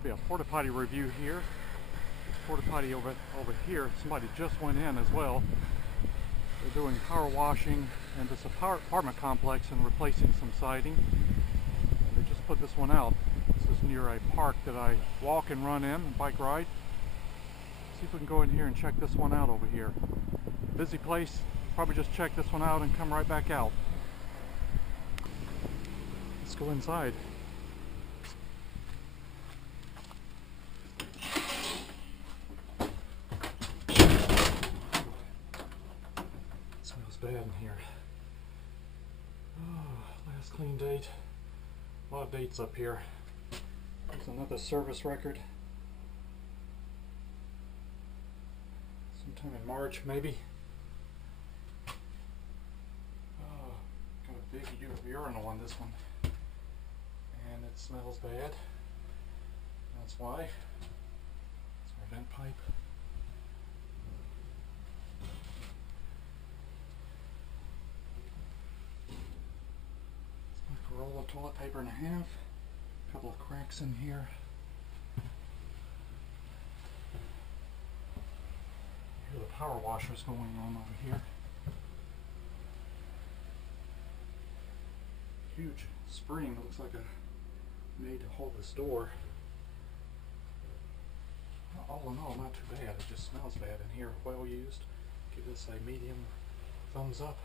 going to be a porta potty review here. This porta potty over here, somebody just went in as well. They're doing power washing in this apartment complex and replacing some siding. And they just put this one out. This is near a park that I walk and run in and bike ride. See if we can go in here and check this one out over here. Busy place, probably just check this one out and come right back out. Let's go inside. Smells bad in here. Oh, last clean date. A lot of dates up here. There's another service record. Sometime in March, maybe. Oh, got a big urinal on this one. And it smells bad. That's why. It's our vent pipe. It's like a roll of toilet paper and a half. A couple of cracks in here. Here the power washer's going on over here. Huge spring, looks like a made to hold this door. All in all, not too bad. It just smells bad in here. Well used. Give this a medium thumbs up.